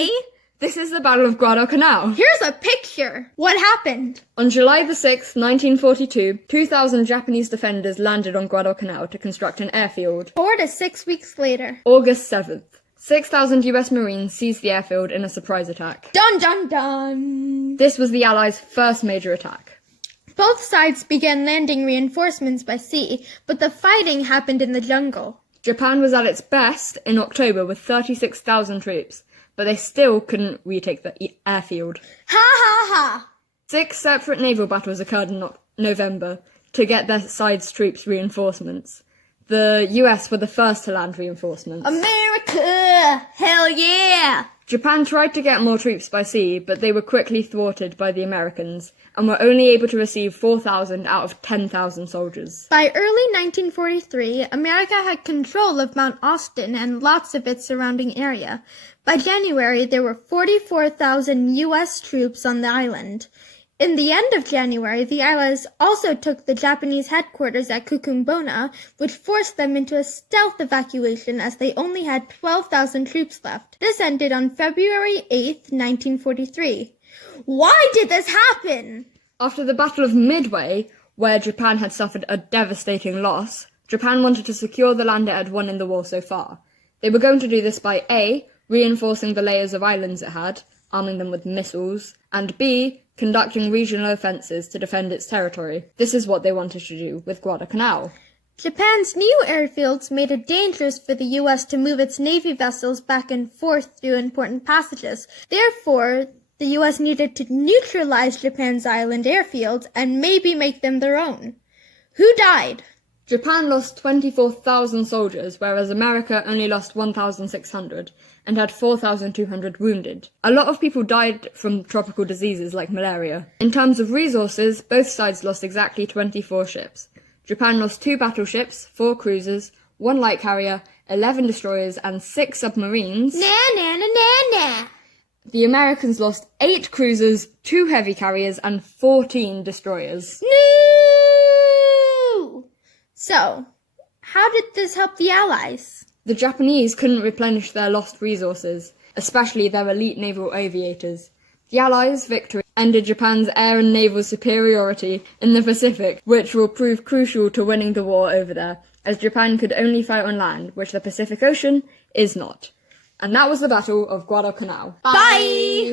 Hey! This is the Battle of Guadalcanal. Here's a picture. What happened? On July the 6th, 1942, 2,000 Japanese defenders landed on Guadalcanal to construct an airfield. 4 to 6 weeks later. August 7th, 6,000 US Marines seized the airfield in a surprise attack. Dun dun dun! This was the Allies' first major attack. Both sides began landing reinforcements by sea, but the fighting happened in the jungle. Japan was at its best in October with 36,000 troops, but they still couldn't retake the airfield. Ha ha ha! 6 separate naval battles occurred in November to get their side's troops reinforcements. The US were the first to land reinforcements. America! Hell yeah! Japan tried to get more troops by sea, but they were quickly thwarted by the Americans and were only able to receive 4,000 out of 10,000 soldiers. By early 1943, America had control of Mount Austin and lots of its surrounding area. By January, there were 44,000 U.S. troops on the island. In the end of January, the Allies also took the Japanese headquarters at Kukumbona, which forced them into a stealth evacuation as they only had 12,000 troops left. This ended on February 8th, 1943. Why did this happen? After the Battle of Midway, where Japan had suffered a devastating loss, Japan wanted to secure the land it had won in the war so far. They were going to do this by A, reinforcing the layers of islands it had, arming them with missiles, and B, conducting regional offences to defend its territory. This is what they wanted to do with Guadalcanal. Japan's new airfields made it dangerous for the U.S. to move its Navy vessels back and forth through important passages. Therefore, the U.S. needed to neutralize Japan's island airfields and maybe make them their own. Who died? Japan lost 24,000 soldiers, whereas America only lost 1,600 and had 4,200 wounded. A lot of people died from tropical diseases like malaria. In terms of resources, both sides lost exactly 24 ships. Japan lost 2 battleships, 4 cruisers, 1 light carrier, 11 destroyers, and 6 submarines. The Americans lost 8 cruisers, 2 heavy carriers, and 14 destroyers. No! So, how did this help the Allies? The Japanese couldn't replenish their lost resources, especially their elite naval aviators. The Allies' victory ended Japan's air and naval superiority in the Pacific, which will prove crucial to winning the war over there, as Japan could only fight on land, which the Pacific Ocean is not. And that was the Battle of Guadalcanal. Bye!